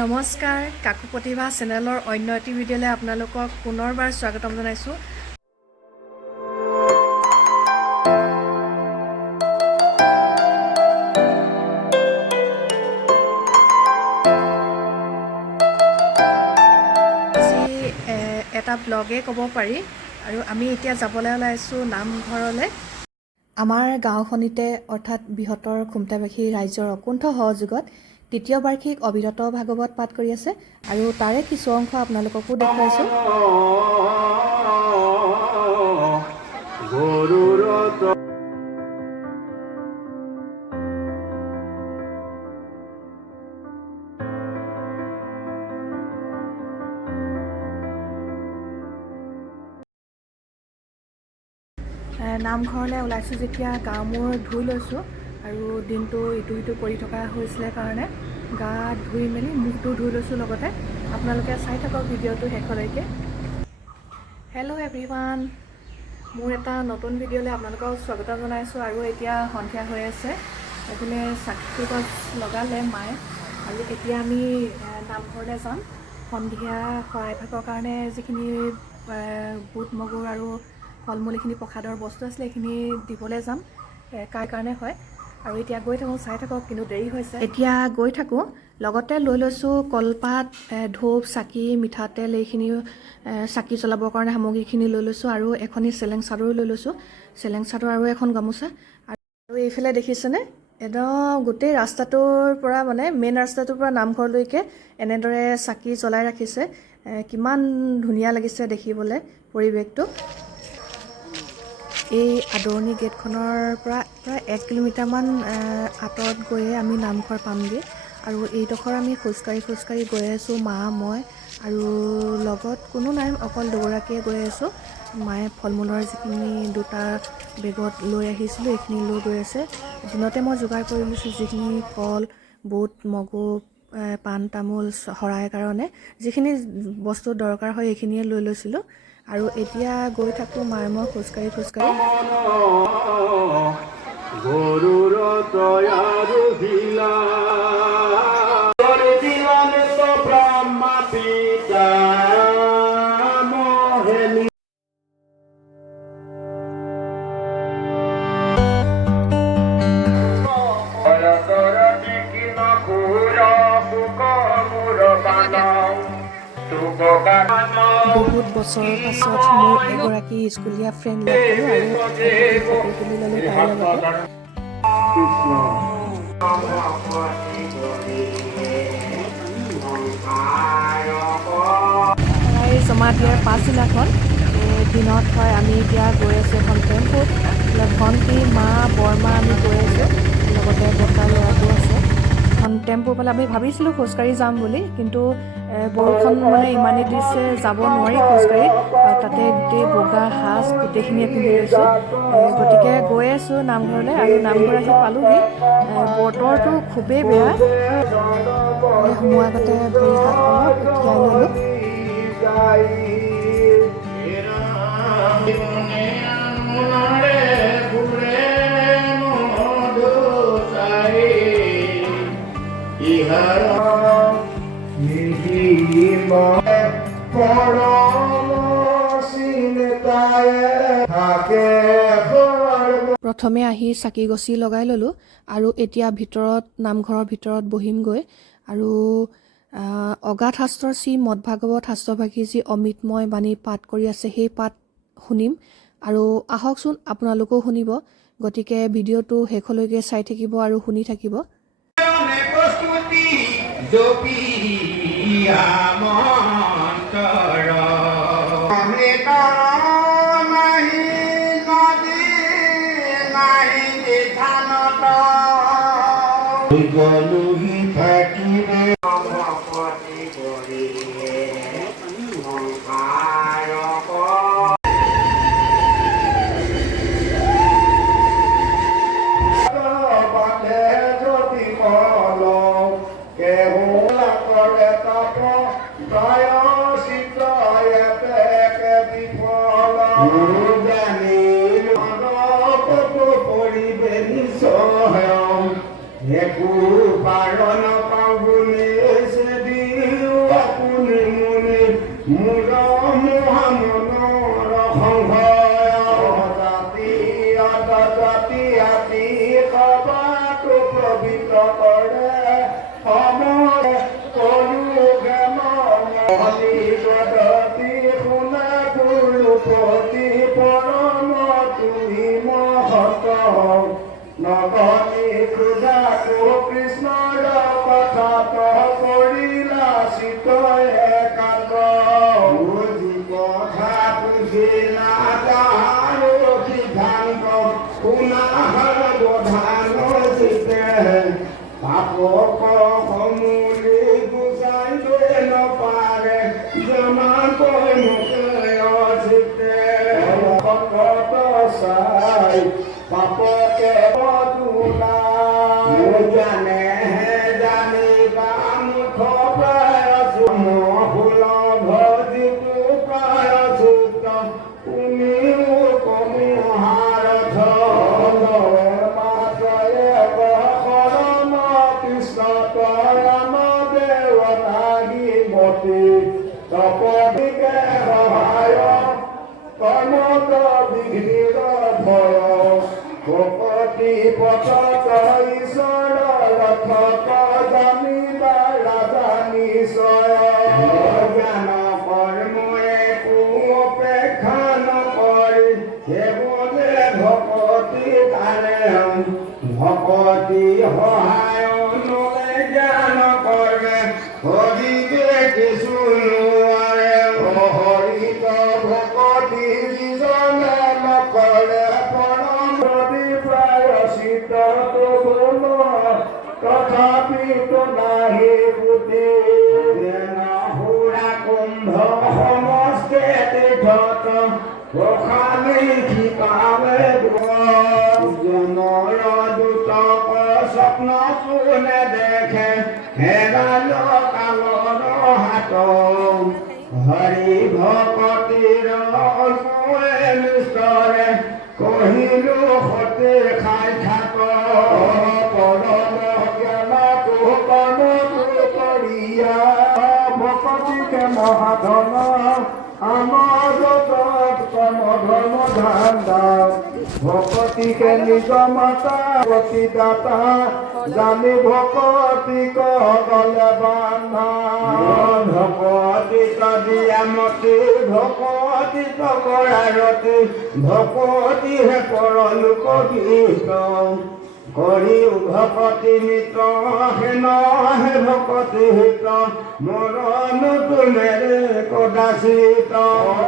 নমস্কাৰ, কাকু প্ৰতিভা চেনেলৰ অন্য এটি ভিডিঅ'লৈ আপোনালোকক পুনৰবাৰ স্বাগতম জনাইছোঁ। এটা ব্লগেই ক'ব পাৰি আৰু আমি এতিয়া যাবলৈ ওলাইছোঁ নামঘৰলৈ। আমাৰ গাঁওখনিতে অৰ্থাৎ বৃহত্তৰ খুমটাবাসী ৰাইজৰ অকুণ্ঠ সহযোগত তৃতীয় বাৰ্ষিক অবিৰত ভাগৱত পাঠ কৰি আছে আৰু তাৰে কিছু অংশ আপোনালোককো দেখুৱাইছোঁ। নামঘৰলৈ ওলাইছোঁ যেতিয়া গা মূৰ ধুই লৈছোঁ আৰু দিনটো ইটো সিটো কৰি থকা হৈছিলে কাৰণে গা ধুই মেলি মুখটো ধুই লৈছোঁ। লগতে আপোনালোকে চাই থাকক ভিডিঅ'টো শেষলৈকে। হেল্ল' এভৰিৱান, মোৰ এটা নতুন ভিডিঅ'লৈ আপোনালোকক স্বাগতম জনাইছোঁ। আৰু এতিয়া সন্ধিয়া হৈ আছে, এইপিনে চাকি গছ লগালে মায়ে আৰু এতিয়া আমি নামঘৰলৈ যাম। সন্ধিয়া শৰাই ভাগৰ কাৰণে যিখিনি বুট মগুৰ আৰু ফল মূল এইখিনি প্ৰসাদৰ বস্তু আছিলে এইখিনি দিবলৈ যাম। কাৰ কাৰণে হয় আৰু এতিয়া গৈ থাকোঁ, চাই থাকক। কিন্তু দেৰি হৈছে, এতিয়া গৈ থাকোঁ। লগতে লৈ লৈছোঁ কলপাত, ধূপ, চাকি, মিঠাতেল, এইখিনি চাকি জ্বলাবৰ কাৰণে সামগ্ৰীখিনি লৈ লৈছোঁ আৰু এখনি চেলেং চাদৰো লৈ লৈছোঁ, চেলেং চাদৰ আৰু এখন গামোচা। আৰু এইফালে দেখিছেনে, একদম গোটেই ৰাস্তাটোৰ পৰা মানে মেইন ৰাস্তাটোৰ পৰা নামঘৰলৈকে এনেদৰে চাকি জ্বলাই ৰাখিছে। কিমান ধুনীয়া লাগিছে দেখিবলৈ পৰিৱেশটো। এই আদৰণি গেটখনৰ পৰা প্ৰায় 1 কিলোমিটাৰমান আঁতৰত গৈয়ে আমি নামঘৰ পামগৈ। আৰু এইডোখৰ আমি খোজকাঢ়ি গৈ আছোঁ, মা, মই আৰু লগত কোনো নাই, অকল দুগৰাকীয়ে গৈ আছোঁ। মায়ে ফল মূলৰ যিখিনি দুটা বেগত লৈ আহিছিলোঁ এইখিনি লৈ গৈ আছে। দিনতে মই যোগাৰ কৰি লৈছোঁ যিখিনি কল, বুট, মগু, পাণ তামোল, শৰাইৰ কাৰণে যিখিনি বস্তু দৰকাৰ হয় এইখিনিয়ে লৈ লৈছিলোঁ। আৰু এতিয়া গৈ থাকোঁ মায়ে মই খোজকাঢ়ি। বহুত বছৰৰ পাছত মোৰ এগৰাকী স্কুলীয়া ফ্ৰেণ্ড লগ পালোঁ আৰু ফটো তুলি ল'লোঁ তাইৰ লগতে। তাই জমা দিয়াৰ পাছদিনাখন দিনত হয় আমি এতিয়া গৈ আছোঁ এখন টেম্পুত। ভণ্টি, মা, বৰমা আমি গৈ আছোঁ, লগতে বৰ্তাৰ ল'ৰাটো আছে। এখন টেম্পু পালে আমি ভাবিছিলোঁ খোজকাঢ়ি যাম বুলি, কিন্তু বৰষুণ মানে ইমানেই দিছে যাব নোৱাৰি খোজকাঢ়ি। তাতে গোটেই বগা সাজ গোটেইখিনিয়ে পিন্ধি লৈছোঁ। গতিকে গৈ আছোঁ নামঘৰলৈ আৰু নামঘৰ আহি পালোঁহি। বতৰটো খুবেই বেয়া। সোমোৱাৰ আগতে ভৰি হাত অলপ তিয়াই ল'লোঁ। প্ৰথমে আহি চাকি গছি লগাই ল'লোঁ আৰু এতিয়া নামঘৰৰ ভিতৰত বহিমগৈ আৰু অগাধ শাস্ত্ৰৰ শ্ৰী মদভাগৱত শাস্ত্ৰভাগী যি অমৃতময় বাণী পাঠ কৰি আছে সেই পাঠ শুনিম। আৰু আহকচোন আপোনালোকেও শুনিব। গতিকে ভিডিঅ'টো শেষলৈকে চাই থাকিব আৰু শুনি থাকিব। একো পাৰণ পাবুলিছে দিও আপুনি মুনি মোৰ মহামনৰ সংঘয় জাতি জাতি আতি সবাতো প্ৰবৃত কৰে সময় কৰো জ্ঞান মহতি গতি শুনা গুৰুপতি পৰম তুমি মহত নগনি ক্ষুধাটো কৃষ্ণৰ কথাত কৰিলা চিতয় একাত বুজি কথা বুজিলা তাহাৰ সিদ্ধান্ত শুনাহাৰ বধান চিতে পাপক সমূলি গুচাই লৈ নপাৰে জনাকৈ মুখে চিতে ভকত চাই পাপকে বদুলা জানে জানিবা মুখ প্ৰায় মহুল ভজিটো প্ৰায় চুত তুমিও কমুহাৰথ মাতয়ে শৰণ কৃষ্ণ ৰাম দেৱতাহী মতি তপদিকে সহায় কৰ্মত বিঘ্নিত ভয় ভকতি পথত ঈশ্বৰ ৰথক জানিবা ৰাজা নিশ্চয় জ্ঞান কৰ্ময়ে অপেক্ষা নকৰি সেৱনে ভকতি তাৰে ভকতি সহায় নলে জ্ঞান কৰ্মে হৰিকে কিছু নোৱাৰে হৰিত ভকতি যিজনে নকৰে তথাপিতো নাহি বুদ্ধি হুৰা কুম্ভ সমস্তে তীৰ্থত প্ৰসাদী শিকাৱে জনৰ দুটক স্বপ্ন কোনে দেখে হেৰাল কালৰ হাত হৰি ভকতিৰ নিষ্ঠৰে কহিলো সতে খাই থাক পৰম জ্ঞানটো কৰ্মটো কৰিয়া ভকতিকে মহাধন আমাৰ জগত কৰ্ম ধৰ্ম ধান্দা ভকতিকে নিগমতা প্ৰতিদাতা জানি ভকতিক গলে বান্ধা ভকতিক দিয়ামতি ভকতিক কৰাৰতি ভকতিহে পৰলোক গীত কৰি ভকতি মিত্ৰ হেন হে ভকতি হিত মৰণ তুমেৰে কদাচিত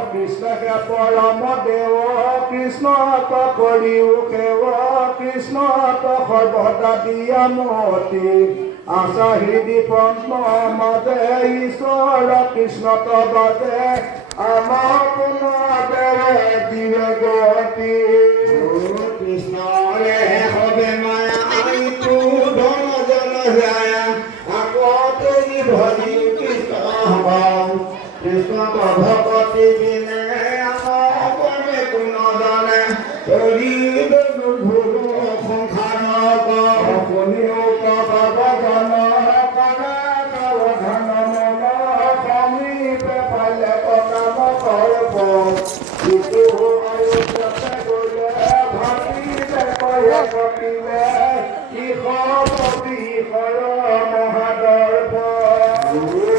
কৃষ্ণকে পৰম দেৱ কৃষ্ণক কৰিও সেৱ কৃষ্ণক সৰ্বদা দিয়া মতি আশা হৃদি পদ্ম মদে ঈশ্বৰ কৃষ্ণক বাদে আমাৰ পুনৰে দিয় গতি কৃষ্ণৰে হবে মায়া আইতু ধন জন যায় আকতে ভজি কৃষ্ণ কৃষ্ণ ভকতি বিনে আমে কোন জানে হৰি ভুল সংসাৰ শুনিও ভগৱান ধন মন সমীপে পালে কাম কৰব যিটো আয়োজনে গলে ভাবিলে কয়ে কপিলে ইহপতি কৰ মহাদৰ্প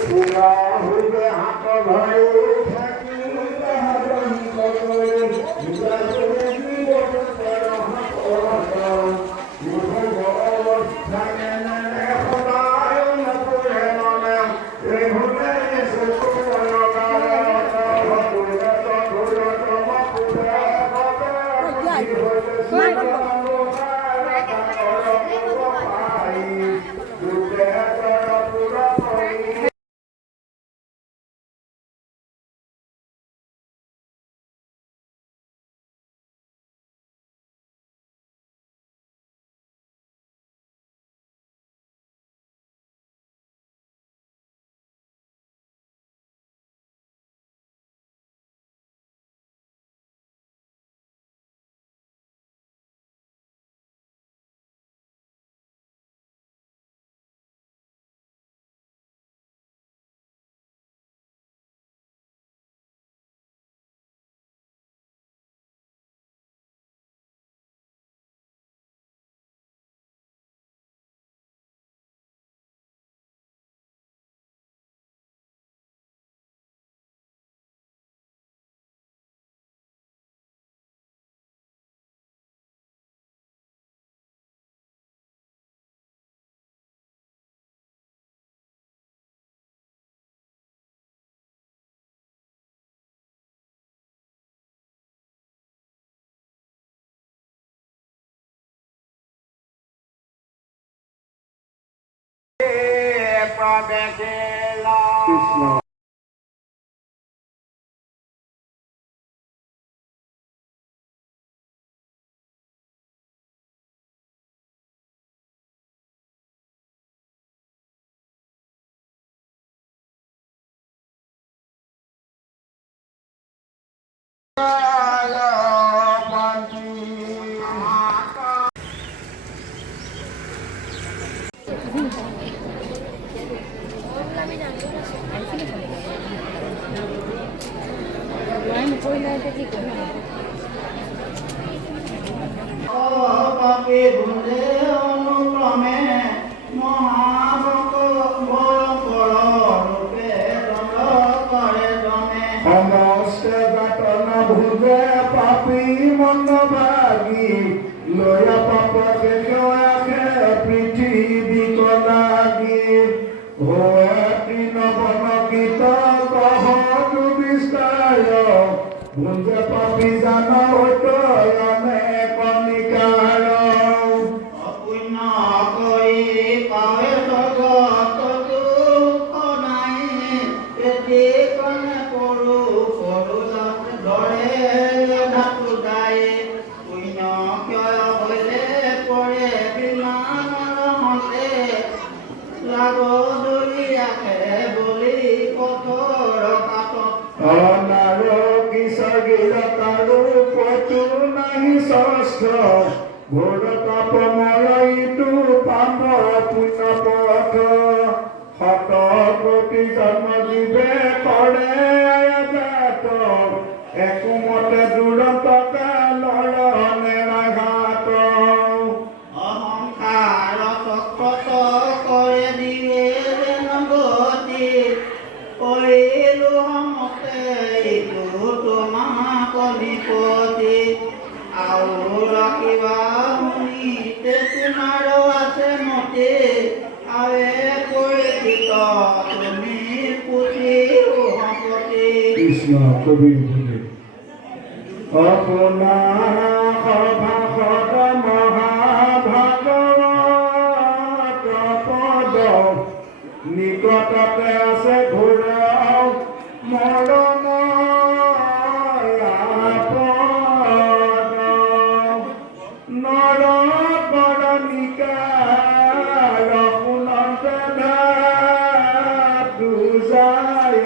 পুৰা হুবে হাত ধৰি থাকিলে হাতনি কৰি কৃষ্ণ পাপী ভুলে অনুক্ৰমে মহাভক্তৰূপে দণ্ড কৰে জনে সমস্ত যাতন ভোগে পাপী মন ভাগি লয়া পাপ শেষে পৃথিৱী কলাগি হোৱা তৃণ বন গীত কহ বিস্তাৰ ভোজে পাপী জান তয়নে কণিকাৰ অপুণ্য কৰি পাৱে জগততো নাই এটি কণে কৰো ধৰে ধাতু যায় পুণ্য ক্ষয় হ'লে পৰে বিমানৰ হতে লাগদলি ৰাখে বুলি কঠোৰ কাটত অনাৰ কিশোৰ গিৰতাৰো পতু নাহি ষষ্ঠ ঘোৰ তাপ মৰইটো পাম পুণ্য পথ শত কোটি জন্ম জীৱে কৰে আঘাত একোমতে দূৰত কালৰ নেৰাঘাত অহংকাৰ চক্ৰত কৰে দিয়ে যেন গতি কৰিলো সমতে ইটো তোমাৰ কলিপতি আৰু ৰাখিবা শুনিতে তোমাৰো আছে মতে আৱে পৰিচিত তুমি পুথি সম্পত্তি কৃষ্ণ কবিৰ বুলি আপোনাৰ সভাসদ মহাভাগৱত পদ নিকটতে আছে ঘোৰ মৰম আপদ নৰ বৰণিকাৰ শুনতে ধাতু যায়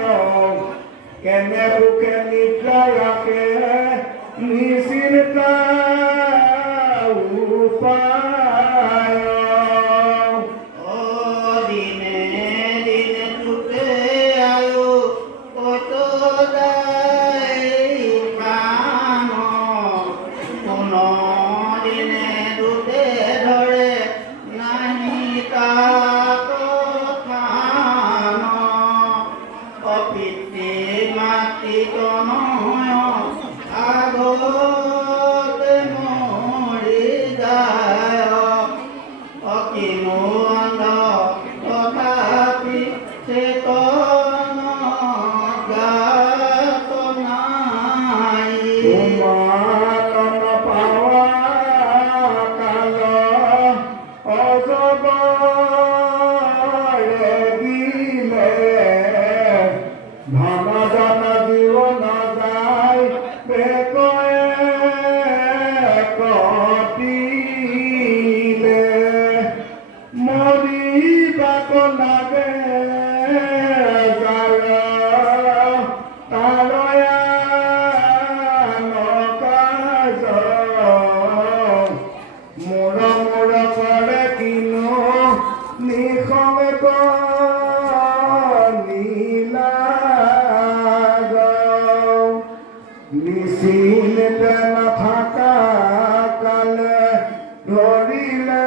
কেনে সুখে নিদ্ৰা ৰাখে নিশ্চিন্তা উপায় দিনে দিনে টুটে আয়ু কত যায় প্ৰাণ পুনৰ দিনে টুটে ধৰে নাহি তাত থান অপিতৃ মাতৃ তনয় আগতে মৰি যায় অকিনো অন্ধ তথাপি চেতন জ্ঞাত নাই উমানন পাৱা কাল অজগৰে দিলে ধন জন জীৱন যায় বেকয়ে কটিলে মৰিবাক লাগে যাৰ তাৰয়া নকাজ মোৰ কৰে কিনো নিসংগ নীলাজ নিচিন্তে নাথাকা কালে ধৰিলে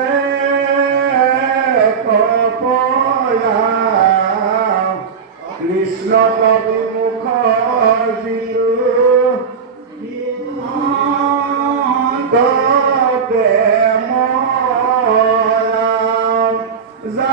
কপয়া কৃষ্ণ কবি মুখ যিটো প্ৰেম যা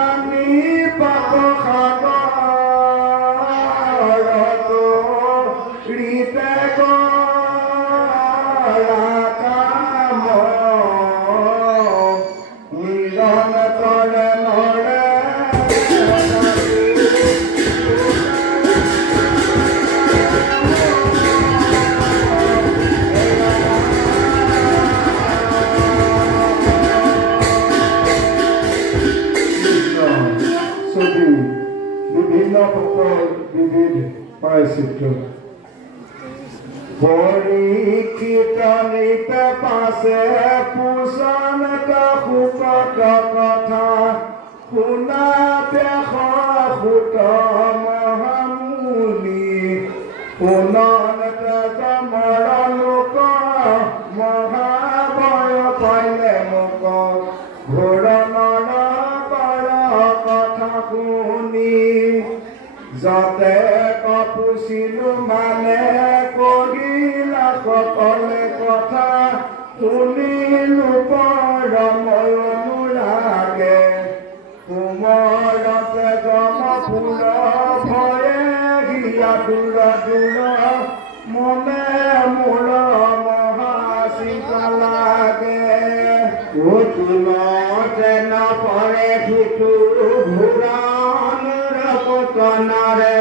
বিভিন্ন পাপৰ বিবিধ প্ৰায়শ্চিত্ত পৰীক্ষিতনিতে পাছে পুষণত সুকত কথা শুনা পেশ সুত মহামুনি পুননত জমৰ লোক মহাবয় পাইলে মোক ঘোৰ নৰ কৰ কথা শুনি যাতে কাপুচিলো মানে কৰিলা সকলে কথা শুনিলো পৰময় অনুৰাগে কোমলতে জম ফুল ভয়ে হিয়া দূৰ দূৰ মনে মূৰ মহাচিন্তা লাগে তুলতে নপৰে সিটো ঘূৰণৰে পতনৰে